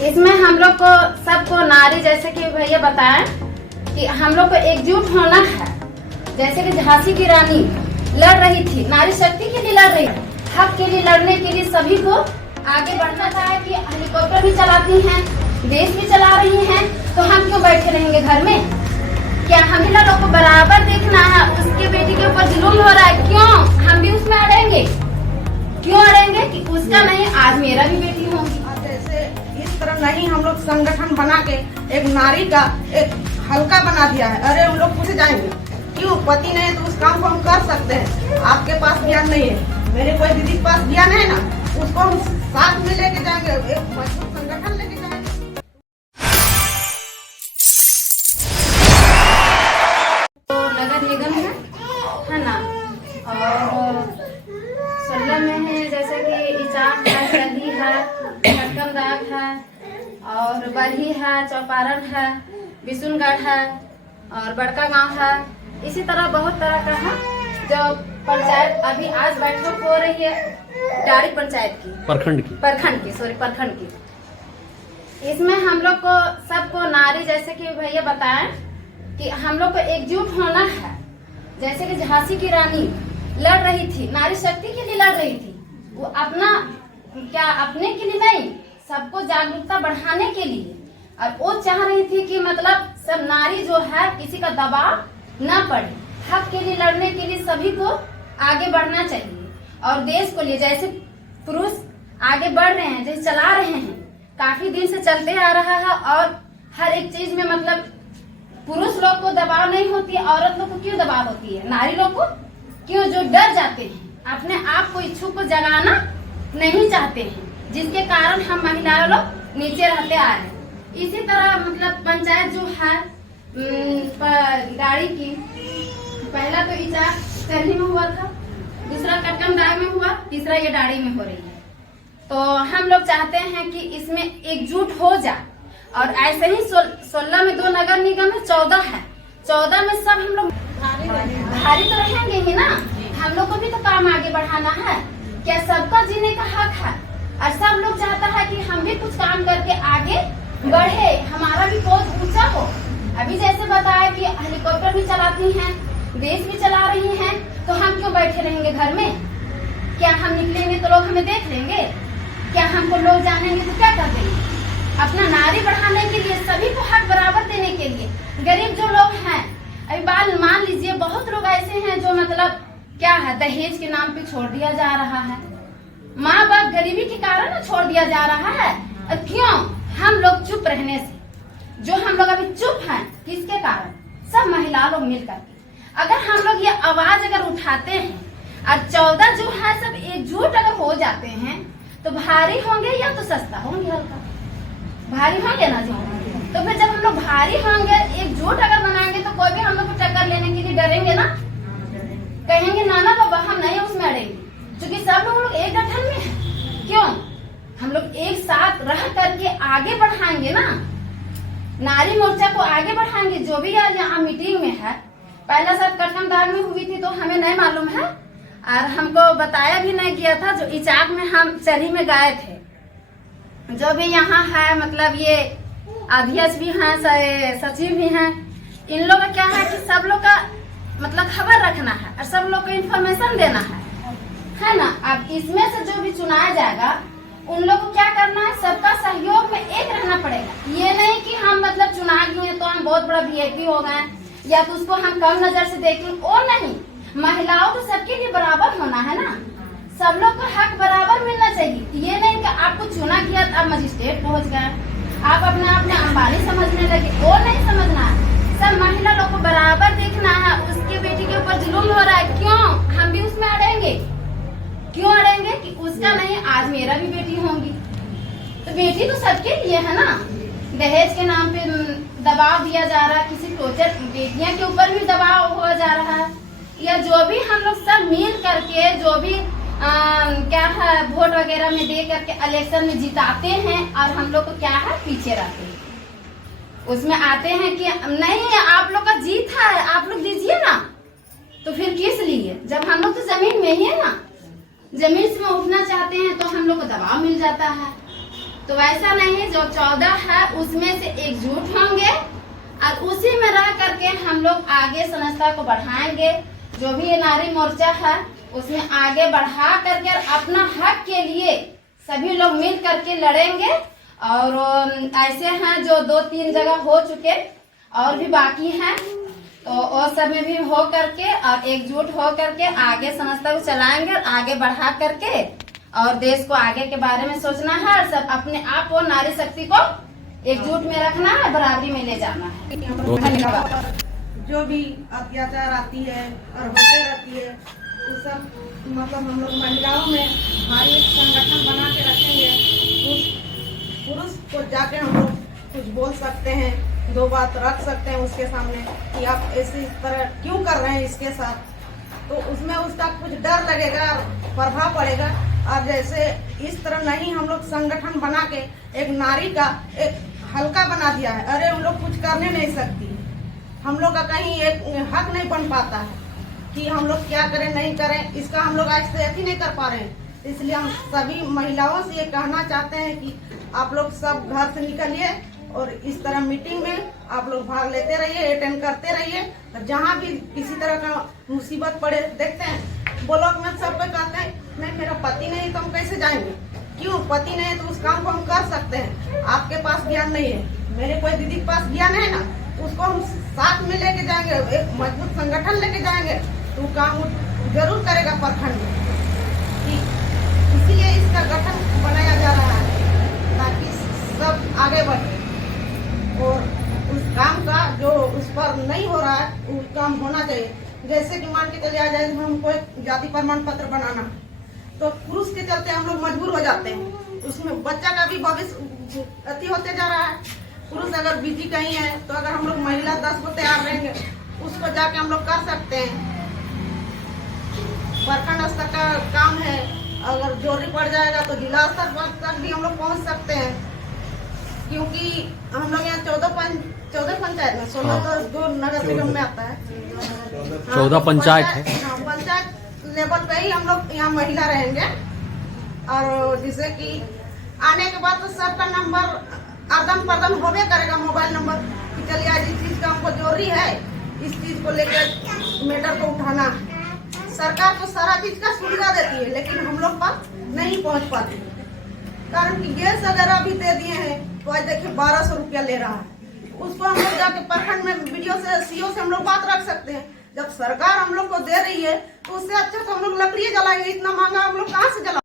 इसमें हम लोग को सबको नारी, जैसे कि भैया बताएं कि हम लोग को एकजुट होना है। जैसे कि झांसी की रानी लड़ रही थी, नारी शक्ति के लिए लड़ रही है, हक के लिए लड़ने के लिए सभी को आगे बढ़ना चाहे। कि हेलीकॉप्टर भी चलाती हैं, देश भी चला रही हैं, तो हम क्यों बैठे रहेंगे घर में? क्या हम ही लोग को बराबर देखना है? उसके बेटी के ऊपर जुल्म हो रहा है, क्यों हम भी उसमें अड़ेंगे? क्यों अड़ेंगे कि उसका नहीं, आज मेरा भी बेटी होगी। जैसे इस तरह नहीं, हम लोग संगठन बना के एक नारी का एक हल्का बना दिया है। अरे उन लोग पूछे जाएंगे क्यों? पति नहीं है तो उस काम को हम कर सकते हैं। आपके पास ज्ञान नहीं है, मेरे कोई दीदी के पास ज्ञान है ना, उसको हम साथ में लेके जाएंगे, एक मजबूत संगठन लेके जाएंगे। तो नगर निगम है ना, और 16 में है, जैसे कि इचाक है, सली है, खटकमदाग है, और बरही है, चौपारण है, बिशुनगढ़ है, और बड़का गांव है। इसी तरह बहुत तरह का है। जो पंचायत अभी आज बैठक हो रही है डाड़ी पंचायत की, प्रखंड की, इसमें हम लोग को सबको नारी, जैसे कि भैया बताएं कि हम लोग को एकजुट होना है। जैसे कि झांसी की रानी लड़ रही थी, नारी शक्ति के लिए लड़ रही थी, वो अपना क्या अपने के लिए नहीं, सबको जागरूकता बढ़ाने के लिए। और वो चाह रही थी कि मतलब सब नारी जो है किसी का दबाव न पड़े, हक के लिए लड़ने के लिए सभी को आगे बढ़ना चाहिए। और देश को लिए जैसे पुरुष आगे बढ़ रहे हैं, जैसे चला रहे हैं, काफी दिन से चलते आ रहा है। और हर एक चीज में मतलब पुरुष लोग को दबाव नहीं होती है, औरत लोग को क्यों दबाव होती है? नारी लोग को क्यों? जो डर जाते हैं, अपने आप को इच्छुक को जगाना नहीं चाहते हैं, जिसके कारण हम महिलाएं लोग नीचे रहते आ रहे हैं। इसी तरह मतलब पंचायत जो है गाड़ी की, पहला तो इचाक सरही में हुआ था, दूसरा कटकमदाग में हुआ, तीसरा ये डाड़ी में हो रही है। तो हम लोग चाहते हैं कि इसमें एकजुट हो जाए। और ऐसे ही 16 में 2 नगर निगम है, 14 है, 14 में सब हम लोग भारी तो रहेंगे ही ना। हम लोग को भी तो काम आगे बढ़ाना है। क्या सबका जीने का हक है? और सब लोग चाहता है कि हम भी कुछ काम करके आगे बढ़े, हमारा भी पोस्ट ऊंचा हो। अभी जैसे बताया कि हेलीकॉप्टर भी चलाती हैं, देश भी चला रही हैं, तो हम क्यों बैठे रहेंगे घर में? क्या हम निकलेंगे तो लोग हमें देख लेंगे? क्या हमको लोग जानेंगे तो क्या कर देंगे? अपना नारी बढ़ाने के लिए, सभी को हक बराबर देने के लिए, गरीब जो लोग हैं, अभी बाल मान लीजिए, बहुत लोग ऐसे हैं जो मतलब क्या है, दहेज के नाम पे छोड़ दिया जा रहा है। माँ बाप गरीबी के कारण ना छोड़ दिया जा रहा है। और क्यों? हम लोग चुप रहने से। जो हम लोग अभी चुप हैं, किसके कारण? सब महिला लोग मिलकर। अगर हम लोग ये आवाज अगर उठाते हैं और 14 जो है सब एकजुट अगर हो जाते हैं, तो भारी होंगे या तो सस्ता होंगे? हल्का भारी होंगे ना जी। तो फिर जब हम लोग भारी होंगे, एकजुट अगर बनाएंगे, तो कोई भी हम लोग को टक्कर लेने के लिए डरेंगे ना, कहेंगे नाना बाबा हम नहीं उसमें अड़ेंगे, क्योंकि सब लोग एक गठन में है। क्यों? हम लोग एक साथ रह करके आगे बढ़ाएंगे ना, नारी मोर्चा को आगे बढ़ाएंगे। जो भी आज यहाँ मीटिंग में है, पहला सब कटकमदाग में हुई थी तो हमें नहीं मालूम है, और हमको बताया भी नहीं गया था। जो इचाक में हम चरी में गए थे, जो भी यहाँ है मतलब ये अध्यक्ष भी हैं, सचिव भी हैं, इन लोग का क्या है कि सब लोग का मतलब खबर रखना है और सब लोग को इन्फॉर्मेशन देना है ना। अब इसमें से जो भी चुनाया जाएगा, उन लोग को क्या करना है, सबका सहयोग में एक रहना पड़ेगा। ये नहीं कि हम मतलब चुना लिए तो हम बहुत बड़ा वीआईपी हो गए, या तो उसको हम कम नजर से देखें, वो नहीं। महिलाओं को सबके लिए बराबर होना है ना, सब लोग को हक बराबर मिलना चाहिए। ये नहीं कि आपको चुना किया तो आप मजिस्ट्रेट पहुंच गए, आप अपने अंबानी समझने लगे, वो नहीं समझना है। सब महिला लोग को बराबर देखना है। उसके बेटी के ऊपर जुल्म हो रहा है, क्यों हम भी उसमें अड़ेंगे? क्यों अड़ेंगे कि उसका नहीं, आज मेरा भी बेटी होगी। तो बेटी तो सबके लिए है ना। दहेज के नाम पे दबाव दिया जा रहा है, किसी टोचर बेटियां के ऊपर भी दबाव हो जा रहा है, या जो भी हम लोग सब मिल करके जो भी क्या है वोट वगैरह में दे करके इलेक्शन में जिताते हैं, और हम लोग को क्या है पीछे रहते हैं। उसमें आते हैं कि नहीं आप लोग का जीत है, आप लोग दीजिए ना। तो फिर किस लिए? जब हम लोग तो जमीन में ही है ना, जमीन से उठना चाहते हैं तो हम लोग को दबाव मिल जाता है। तो वैसा नहीं, जो 14 है उसमें से एकजुट होंगे और उसी में रह करके हम लोग आगे संस्था को बढ़ाएंगे। जो भी ये नारी मोर्चा है उसमें आगे बढ़ा करके अपना हक के लिए सभी लोग मिल करके लड़ेंगे। और ऐसे हैं जो 2-3 जगह हो चुके और भी बाकी हैं, तो और सब में भी हो करके और एकजुट हो करके आगे संस्था को चलाएंगे और आगे बढ़ा करके और देश को आगे के बारे में सोचना है और सब अपने आप को नारी शक्ति को एकजुट में रखना है, बराबरी में ले जाना है। धन्यवाद। जो भी अत्याचार आती है और होते रहती है वो सब मतलब हम लोग महिलाओं में हमारी एक संगठन बना के रखेंगे। पुरुष को जाके हम लोग कुछ बोल सकते हैं, 2 बात रख सकते हैं उसके सामने कि आप ऐसी तरह क्यों कर रहे हैं इसके साथ, तो उसमें उसका कुछ डर लगेगा, प्रभाव पड़ेगा। और जैसे इस तरह नहीं हम लोग संगठन बना के एक नारी का एक हल्का बना दिया है। अरे उन लोग कुछ करने नहीं सकती, हम लोग का कहीं एक हक नहीं बन पाता है कि हम लोग क्या करें नहीं करें, इसका हम लोग आज से अति नहीं कर पा रहे हैं। इसलिए हम सभी महिलाओं से ये कहना चाहते हैं कि आप लोग सब घर से निकलिए और इस तरह मीटिंग में आप लोग भाग लेते रहिए, अटेंड करते रहिए। जहाँ भी किसी तरह का मुसीबत पड़े, देखते हैं ब्लॉक में सब कोई कहते हैं नहीं मेरा पति नहीं तो हम कैसे जाएंगे, क्यों पति नहीं है तो उस काम को हम कर सकते हैं। आपके पास ज्ञान नहीं है, मेरे कोई दीदी के पास ज्ञान है ना, तो उसको हम साथ में लेके जाएंगे, एक मजबूत संगठन लेके जाएंगे तो काम जरूर करेगा प्रखंड में। इसीलिए इसका गठन बनाया जा रहा है ताकि सब आगे बढ़े और उस काम का जो उस पर नहीं हो रहा है वो काम होना चाहिए। जैसे कि मान के चले आ जाए हमको एक जाति प्रमाण पत्र बनाना, तो पुरुष के चलते हम लोग मजबूर हो जाते हैं, उसमें बच्चा का भी भविष्य अति होते जा रहा है। पुरुष अगर बिजी कहीं है तो अगर हम लोग महिला 10 को तैयार रहेंगे उसको जाके हम लोग कर सकते हैं। प्रखंड स्तर का काम है, अगर जरूरी पड़ जाएगा तो जिला स्तर तक भी हम लोग पहुंच सकते हैं, क्योंकि हम लोग यहाँ 14 पंचायत में 16 तो 2 नगर निगम में आता है, 14 पंचायत है। पंचायत लेवल पे ही हम लोग यहाँ महिला रहेंगे। और जिससे कि आने के बाद तो सबका नंबर आदान प्रदान होबे करेगा, मोबाइल नंबर कि चलिए आज इस चीज का हमको जरूरी है, इस चीज को लेकर मैटर को उठाना। सरकार तो सारा चीज का सुविधा देती है लेकिन हम लोग पास नहीं पहुंच पाती, कारण कि गैस वगैरह भी दे दिए हैं तो आज देखिए 1200 रुपया ले रहा है। उसको हम लोग जाके प्रखंड में वीडियो से सीओ से हम लोग बात रख सकते हैं। जब सरकार हम लोग को दे रही है तो उससे अच्छा तो हम लोग लकड़ी जलाएंगे, इतना महंगा हम लोग कहाँ से जला